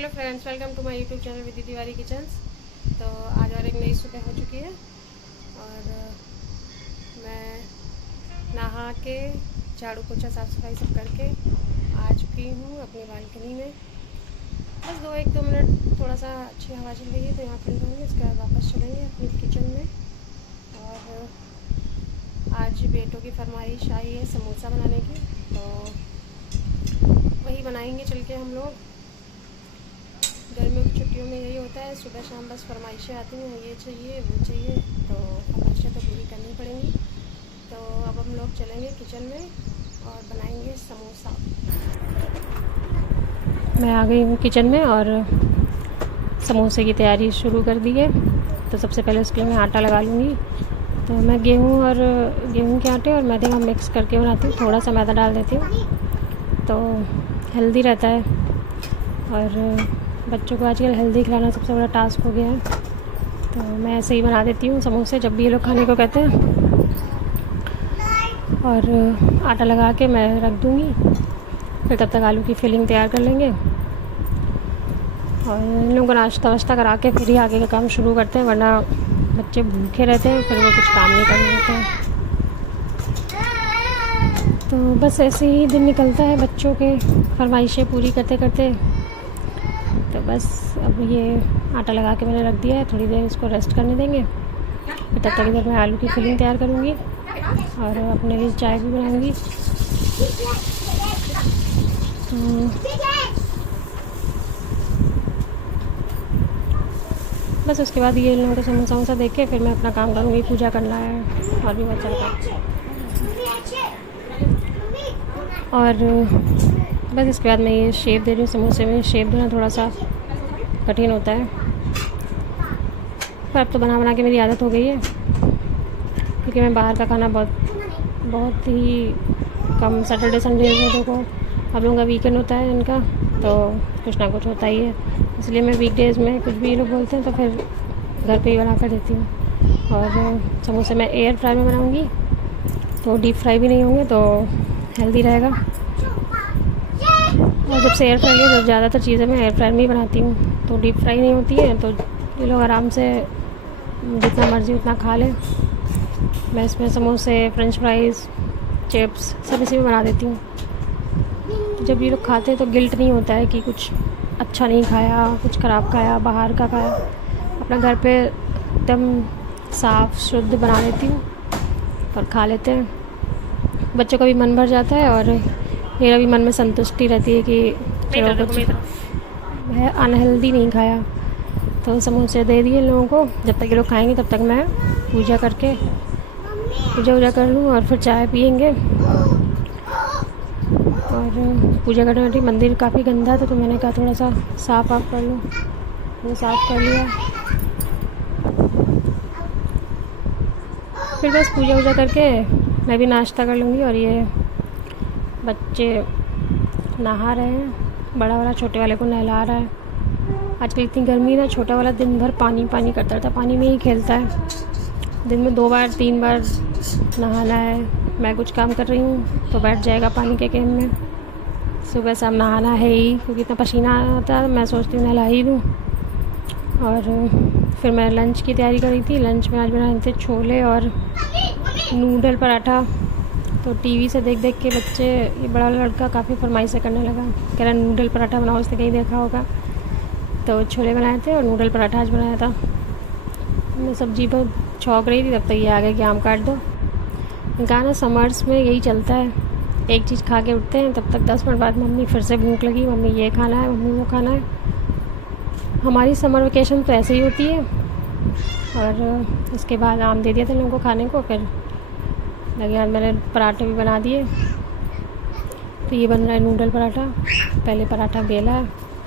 Hello friends, welcome to my YouTube channel Vidhi Tiwari kitchens. तो आज और एक नई सुबह हो चुकी है और मैं नहा के झाड़ू पोछा साफ़ सफाई सब करके आ चुकी हूँ अपनी बालकनी में। बस एक दो मिनट थोड़ा सा अच्छी हवा चल रही है तो यहाँ खड़ी रहूँगी, इसके बाद वापस चलेंगे अपनी किचन में। और आज बेटों की फरमाइश आई है समोसा बनाने की, तो वही बनाएंगे चल के हम लोग। गर्मियों की छुट्टियों में यही होता है, सुबह शाम बस फरमाइशें आती हैं, ये चाहिए वो चाहिए, तो फरमाइशें तो पूरी करनी पड़ेंगी। तो अब हम लोग चलेंगे किचन में और बनाएंगे समोसा। मैं आ गई हूँ किचन में और समोसे की तैयारी शुरू कर दी है। तो सबसे पहले उसके लिए मैं आटा लगा लूँगी। तो मैं गेहूँ के आटे और मैदे का मिक्स करके बनाती हूँ, थोड़ा सा मैदा डाल देती हूँ तो हेल्दी रहता है। और बच्चों को आजकल हेल्दी खिलाना सबसे बड़ा टास्क हो गया है, तो मैं ऐसे ही बना देती हूँ समोसे जब भी ये लोग खाने को कहते हैं। और आटा लगा के मैं रख दूँगी, फिर तब तक आलू की फिलिंग तैयार कर लेंगे और इन लोगों को नाश्ता वाश्ता करा के फिर ही आगे का काम शुरू करते हैं, वरना बच्चे भूखे रहते हैं फिर वो कुछ काम नहीं करने देते हैं। तो बस ऐसे ही दिन निकलता है बच्चों के फरमाइशें पूरी करते करते। तो बस अब ये आटा लगा के मैंने रख दिया है, थोड़ी देर इसको रेस्ट करने देंगे, फिर तब तक इधर मैं आलू की फिलिंग तैयार करूँगी और अपने लिए चाय भी बनाऊँगी। तो बस उसके बाद ये लोगों को समोसा वमोसा देख के फिर मैं अपना काम करूँगी, पूजा करना है और भी बहुत सारा काम। और बस इसके बाद मैं ये शेप दे रही हूँ समोसे में। शेप देना थोड़ा सा कठिन होता है, पर अब तो बना बना के मेरी आदत हो गई है, क्योंकि मैं बाहर का खाना बहुत ही कम, सैटरडे संडे लोगों को, अब लोगों का वीकेंड होता है इनका, तो कुछ ना कुछ होता ही है, इसलिए मैं वीकडेज़ में कुछ भी ये लोग बोलते हैं तो फिर घर पे ही बना कर देती हूँ। और समोसे मैं एयर फ्राई में बनाऊँगी, तो डीप फ्राई भी नहीं होंगे, तो हेल्दी रहेगा। और जब से एयर फ्राई लिया, जब ज़्यादातर चीज़ें मैं एयर फ्राई में ही बनाती हूँ, तो डीप फ्राई नहीं होती है, तो ये लोग आराम से जितना मर्ज़ी उतना खा लें। मैं इसमें समोसे, फ्रेंच फ्राइज़, चिप्स सब इसी में बना देती हूँ। जब ये लोग खाते हैं तो गिल्ट नहीं होता है कि कुछ अच्छा नहीं खाया, कुछ ख़राब खाया, बाहर का खाया। अपना घर पे एकदम साफ़ शुद्ध बना लेती हूँ और खा लेते हैं। बच्चों का भी मन भर जाता है और मेरा भी मन में संतुष्टि रहती है कि चलो कुछ अनहेल्दी नहीं खाया। तो समोसे दे दिए लोगों को, जब तक ये लोग खाएंगे तब तक मैं पूजा कर लूँ और फिर चाय पियेंगे। और पूजा करने वाली मंदिर काफ़ी गंदा था, तो मैंने कहा थोड़ा सा साफ़ कर लूँ, वो साफ़ कर लिया। फिर बस पूजा वूजा करके मैं भी नाश्ता कर लूँगी। और ये बच्चे नहा रहे हैं, बड़ा वाला छोटे वाले को नहला रहा है। आजकल इतनी गर्मी ना, छोटा वाला दिन भर पानी पानी करता रहता है, पानी में ही खेलता है। दिन में 2 बार 3 बार नहाना है। मैं कुछ काम कर रही हूँ तो बैठ जाएगा पानी के गेम में। सुबह शाम नहाना है ही, क्योंकि इतना पसीना आता है, मैं सोचती हूँ नहला ही दूँ। और फिर मैं लंच की तैयारी कर रही थी। लंच में आज बनाए थे छोले और नूडल पराठा। तो टीवी से देख देख के बच्चे, ये बड़ा लड़का काफ़ी फरमाइशें करने लगा, कह रहा नूडल पराठा बनाओ, उसने कहीं देखा होगा। तो छोले बनाए थे और नूडल पराठा आज बनाया था। मैं सब्जी पर छौंक रही थी, तब तक ये आ गए कि आम काट दो। कहा ना समर्स में यही चलता है, एक चीज़ खा के उठते हैं, तब तक 10 मिनट बाद मम्मी फिर से भूख लगी, मम्मी ये खाना है, मम्मी वो खाना है। हमारी समर वेकेशन तो ऐसे ही होती है। और उसके बाद आम दे दिया था लोगों को खाने को, फिर लगे आज मैंने पराठे भी बना दिए। तो ये बन रहा है नूडल पराठा। पहले पराठा बेला है,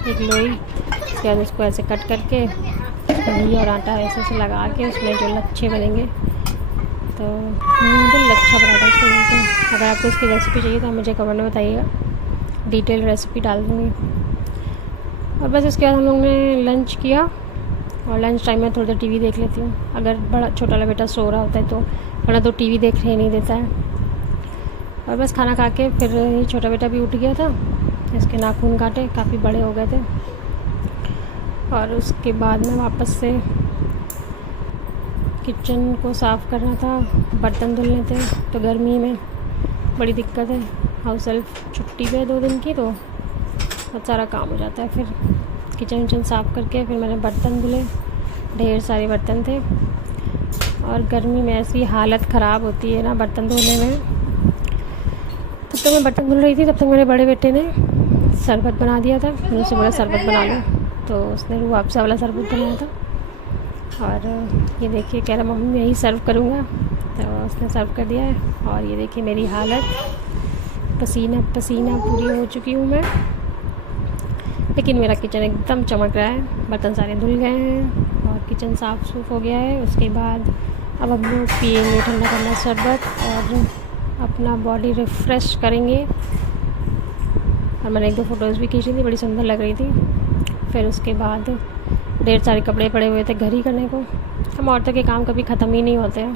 एक लोई, उसके बाद उसको ऐसे कट करके घी और आटा ऐसे ऐसे लगा के उसमें जो लच्छे बनेंगे, तो नूडल लच्छा पराठा इसको बोलते हैं। अगर आपको इसकी रेसिपी चाहिए तो मुझे कमेंट में बताइएगा, डिटेल रेसिपी डाल दूँगी। और बस इसके बाद हम लोग ने लंच किया, और लंच टाइम में थोड़ी देर टीवी देख लेती हूँ, अगर बड़ा छोटा वाला बेटा सो रहा होता है तो, वरना तो टीवी देखने नहीं देता है। और बस खाना खा के फिर ये छोटा बेटा भी उठ गया था, इसके नाखून काटे, काफ़ी बड़े हो गए थे। और उसके बाद में वापस से किचन को साफ़ करना था, बर्तन धुलने थे। तो गर्मी में बड़ी दिक्कत है, हाउस हेल्प छुट्टी पे 2 दिन की, तो बहुत सारा काम हो जाता है। फिर किचन साफ़ करके फिर मैंने बर्तन धुले, ढेर सारे बर्तन थे। और गर्मी में ऐसी हालत ख़राब होती है ना बर्तन धोने में। तब तक मैं बर्तन धुल रही थी, तब तक मेरे बड़े बेटे ने शरबत बना दिया था। मैंने उससे बोला शरबत बना लो, तो उसने रूह अफ़ज़ा वाला शरबत बनाया था। और ये देखिए, कह रहा मम्मी मैं यही सर्व करूँगा, तो उसने सर्व कर दिया है। और ये देखिए मेरी हालत, पसीना पसीना पूरी हो चुकी हूँ मैं। लेकिन मेरा किचन एकदम चमक रहा है, बर्तन सारे धुल गए हैं और किचन साफ़ सूफ हो गया है। उसके बाद अब हम लोग पिएंगे ठंडा ठंडा शरबत और अपना बॉडी रिफ़्रेश करेंगे। और मैंने 1-2 फ़ोटोज़ भी खींची थी, बड़ी सुंदर लग रही थी। फिर उसके बाद ढेर सारे कपड़े पड़े हुए थे घर ही करने को। हम औरतों के काम कभी ख़त्म ही नहीं होते हैं।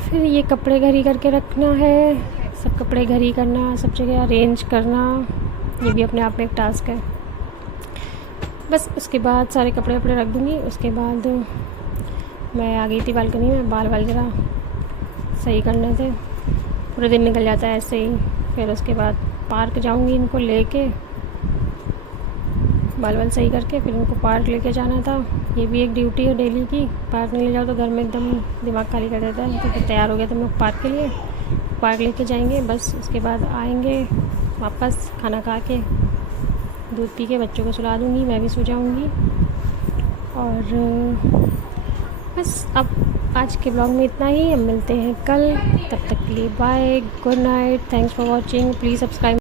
फिर ये कपड़े घर ही करके रखना है, सब कपड़े घर ही करना, सब जगह अरेंज करना, ये भी अपने आप में एक टास्क है। बस उसके बाद सारे कपड़े वपड़े रख दूँगी। उसके बाद मैं आ गई थी बालकनी में, बाल ज़रा सही करने थे। पूरा दिन निकल जाता है ऐसे ही। फिर उसके बाद पार्क जाऊँगी, इनको लेके बाल सही करके फिर उनको पार्क लेके जाना था। ये भी एक ड्यूटी है डेली की, पार्क नहीं ले जाओ तो घर में एकदम दिमाग खाली कर देता है। तो फिर तैयार हो गए थे हम लोग पार्क के लिए, पार्क लेके जाएंगे। बस उसके बाद आएंगे वापस, खाना खा के दूध पी के बच्चों को सुला दूँगी, मैं भी सो जाऊँगी। और बस अब आज के ब्लॉग में इतना ही। हम मिलते हैं कल, तब तक के लिए bye, good night, thanks for watching, please subscribe.